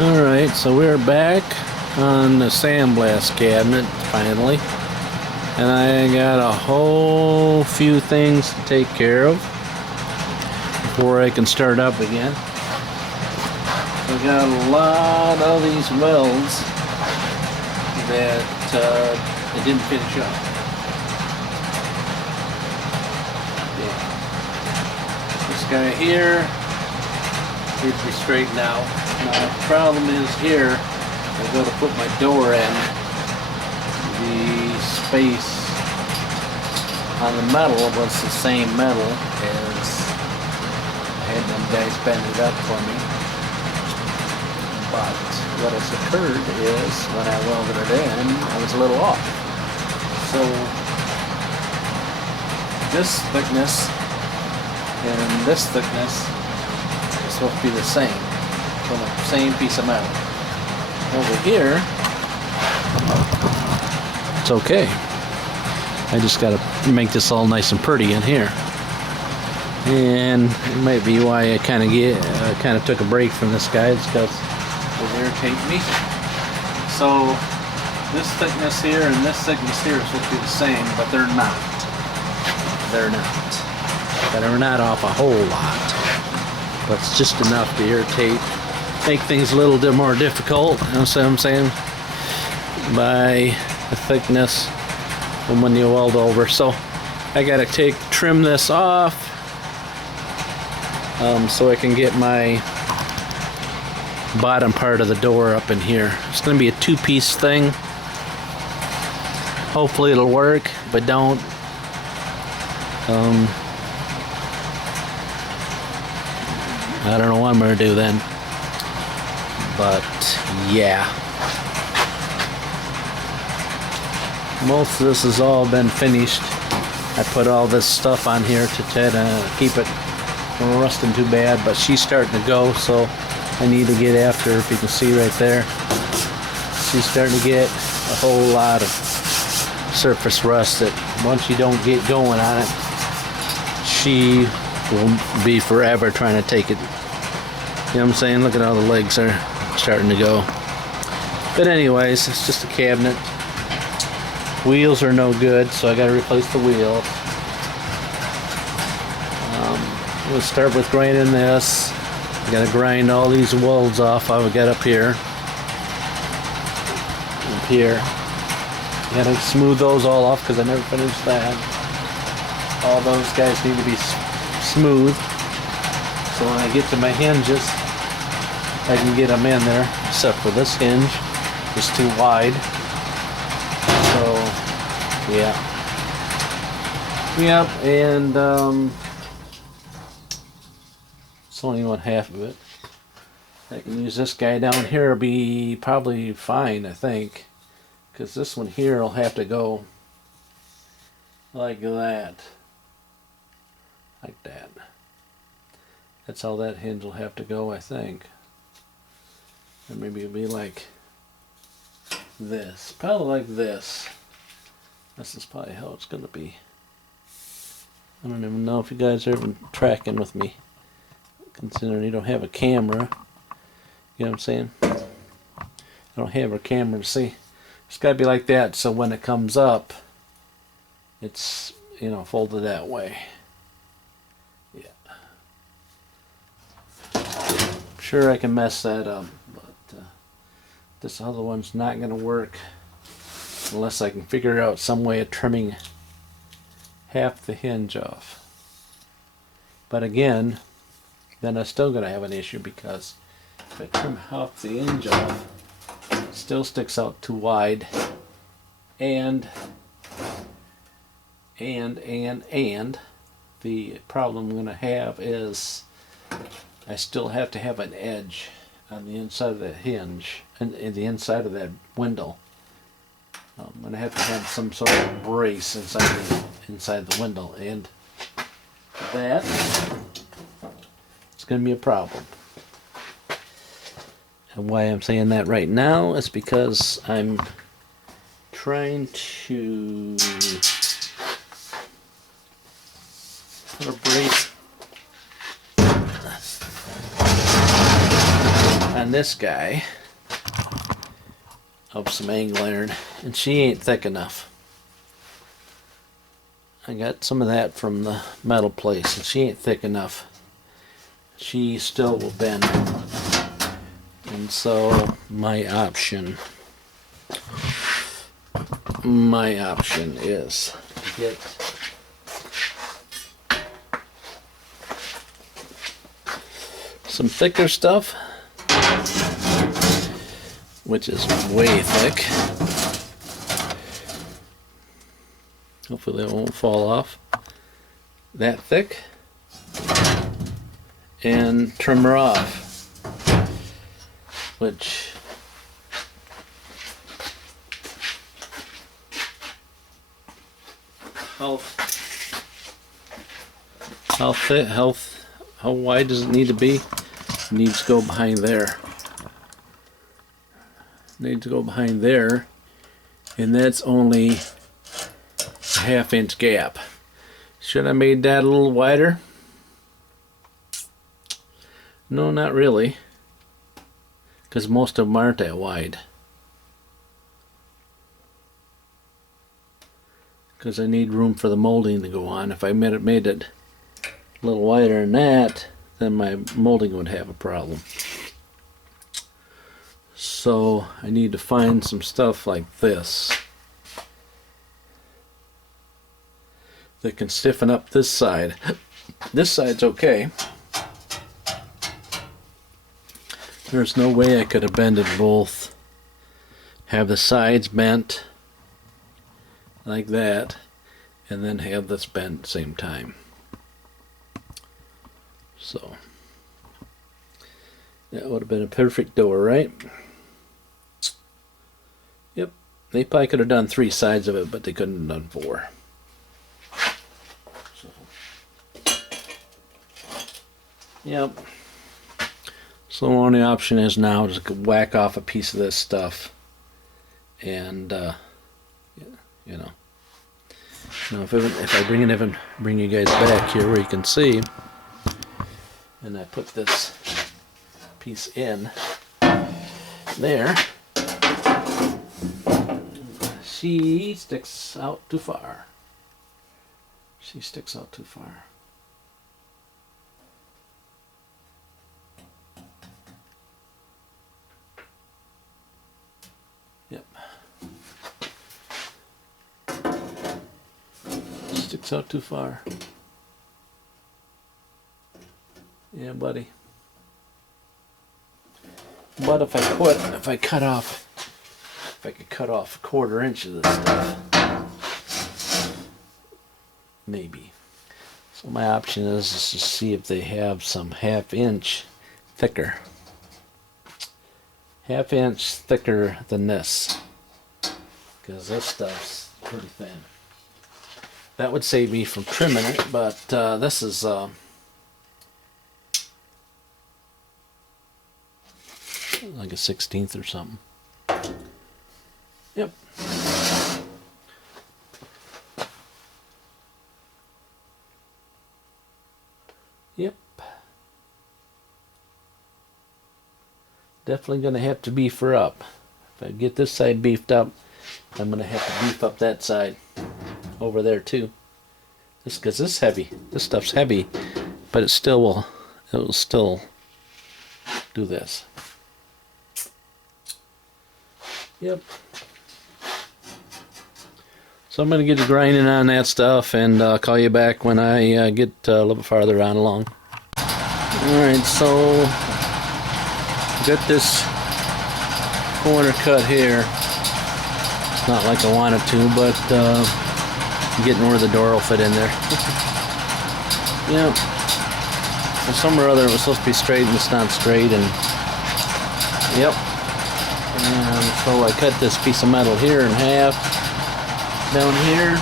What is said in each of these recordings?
Alright, so we're back on the sandblast cabinet, finally. And I got a whole few things to take care of before I can start up again. We got a lot of these welds that I didn't finish up. Yeah. This guy here needs to be straightened out. Now the problem is here, I go to put my door in, the space on the metal was the same metal as I had them guys bend it up for me. But what has occurred is when I welded it in, I was a little off. So this thickness and this thickness is supposed to be the same. From the same piece of metal. Over here, it's okay. I just gotta make this all nice and pretty in here. And it might be why I kind of took a break from this guy. It's because it will irritate me. So this thickness here and this thickness here is supposed to be the same, but they're not. They're not. But they're not off a whole lot. But it's just enough to irritate. Make things a little bit more difficult, you know what I'm saying, by the thickness and when you weld over. So I gotta trim this off so I can get my bottom part of the door up in here. It's gonna be a two-piece thing. Hopefully it'll work, but don't. I don't know what I'm gonna do then. But yeah, most of this has all been finished. I put all this stuff on here to try to keep it from rusting too bad, but she's starting to go, so I need to get after her. If you can see right there, she's starting to get a whole lot of surface rust that once you don't get going on it, she will be forever trying to take it. You know what I'm saying? Look at all the legs are starting to go. But anyways, it's just a cabinet. Wheels are no good, so I gotta replace the wheels. We'll start with grinding this. I gotta grind all these welds off I've got up here. Up here. I gotta smooth those all off because I never finished that. All those guys need to be smooth. So when I get to my hinges, I can get them in there, except for this hinge. It's too wide. So, yeah. Yep, and it's only one half of it. I can use this guy down here, be probably fine, I think. Because this one here will have to go like that. Like that. That's how that hinge will have to go, I think. Or maybe it'll be like this. Probably like this. This is probably how it's going to be. I don't even know if you guys are even tracking with me. Considering you don't have a camera. You know what I'm saying? I don't have a camera to see. It's got to be like that so when it comes up, it's, you know, folded that way. Sure, I can mess that up, but this other one's not going to work unless I can figure out some way of trimming half the hinge off. But again, then I'm still going to have an issue because if I trim half the hinge off, it still sticks out too wide, and the problem I'm going to have is I still have to have an edge on the inside of that hinge and the inside of that window. I'm going to have some sort of brace inside the window, and that is going to be a problem. And why I'm saying that right now is because I'm trying to put a brace on on this guy of some angle iron, and she ain't thick enough. I got some of that from the metal place, and she ain't thick enough. She still will bend. And so my option is to get some thicker stuff, which is way thick. Hopefully it won't fall off. That thick. And trim her off. Which how wide does it need to be? It needs to go behind there. Needs to go behind there, and that's only a half-inch gap. Should I made that a little wider? No, not really, because most of them aren't that wide. Because I need room for the molding to go on. If I made it a little wider than that, then my molding would have a problem. So I need to find some stuff like this that can stiffen up this side. This side's okay. There's no way I could have bended both. Have the sides bent like that, and then have this bent at the same time. So that would have been a perfect door, right? Yep. They probably could have done 3 sides of it, but they couldn't have done 4. So, yep. So the only option is now just whack off a piece of this stuff, and you know. Now if I bring you guys back here where you can see, and I put this piece in there, she sticks out too far. She sticks out too far. Yep. Sticks out too far. Yeah, buddy. But if I could cut off a 1/4 inch of this stuff, maybe. So my option is to see if they have some 1/2 inch thicker. 1/2 inch thicker than this, because this stuff's pretty thin. That would save me from trimming it, but this is like a 1/16 or something. Yep. Yep. Definitely going to have to beef her up. If I get this side beefed up, I'm going to have to beef up that side over there too. Just because this is heavy. This stuff's heavy, but it will still do this. Yep. So I'm going to get to grinding on that stuff, and I'll call you back when I get a little bit farther on along. Alright, so got this corner cut here. It's not like I wanted to, but I'm getting where the door will fit in there. Yeah. For some or other it was supposed to be straight, and it's not straight, and yep. And so I cut this piece of metal here in half, down here.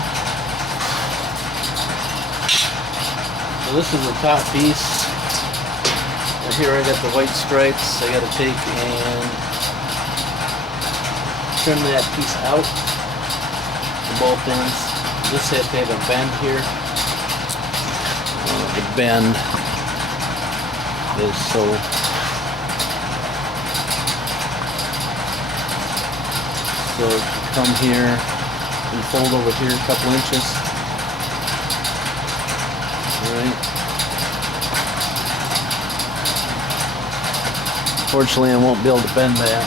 So this is the top piece. Right here I got the white stripes. I got to take and trim that piece out, the both ends. This has to have a bend here. The bend is so So come here and fold over here a couple inches. Alright. Fortunately, I won't be able to bend that,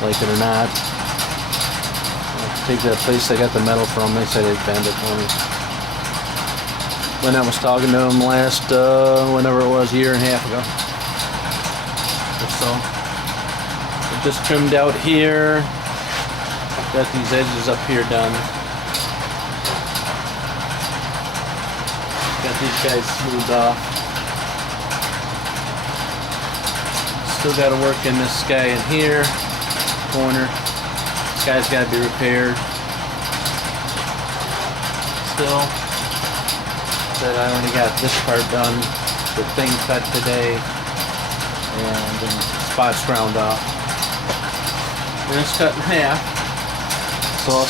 like it or not. I'll take that place I got the metal from. They said they'd bend it for me. When I was talking to them last, whenever it was, a year and a half ago. So, I just trimmed out here. Got these edges up here done. Got these guys smoothed off. Still got to work in this guy in here, corner. This guy's got to be repaired. Still, said I only got this part done, the thing cut today, and then spots ground off. And it's cut in half, so I'll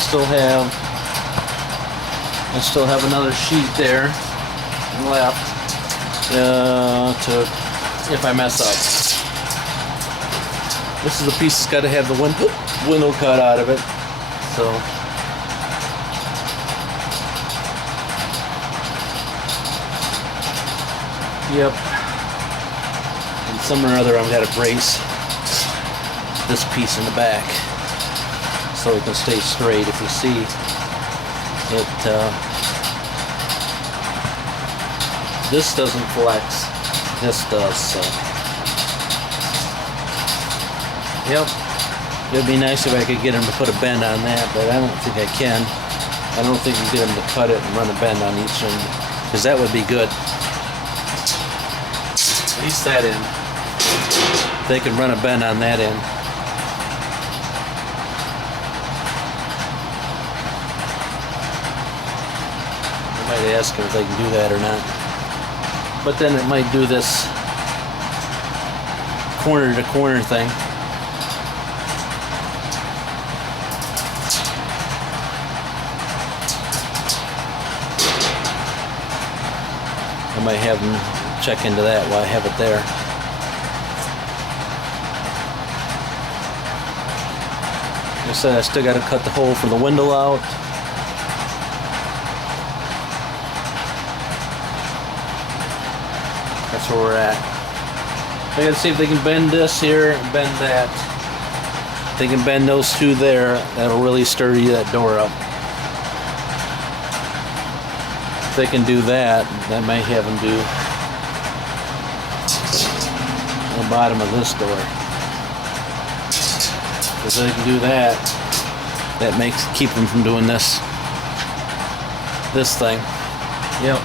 still have another sheet there left to if I mess up. This is the piece that's got to have the window cut out of it. So, yep. And somewhere or other, I've got to brace this piece in the back so it can stay straight. If you see it, this doesn't flex. This does. So. Yep, it'd be nice if I could get him to put a bend on that, but I don't think I can. I don't think you can get him to cut it and run a bend on each end, because that would be good. At least that end. If they can run a bend on that end. I might ask them if they can do that or not. But then it might do this corner to corner thing. I might have them check into that while I have it there. Like I said, I still got to cut the hole for the window out. That's where we're at. I got to see if they can bend this here and bend that. If they can bend those two there, that'll really sturdy that door up. If they can do that, that might have them do the bottom of this door. If they can do that, that makes keep them from doing this thing. Yep.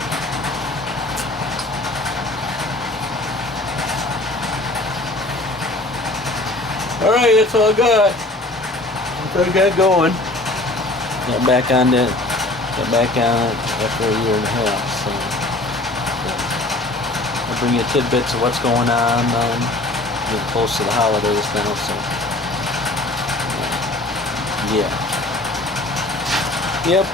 All right, that's all I got. That's all I got going. Got back on it. Got back on it after a year and a half, so I'll bring you tidbits of what's going on. Getting close to the holidays now, so yeah. Yep.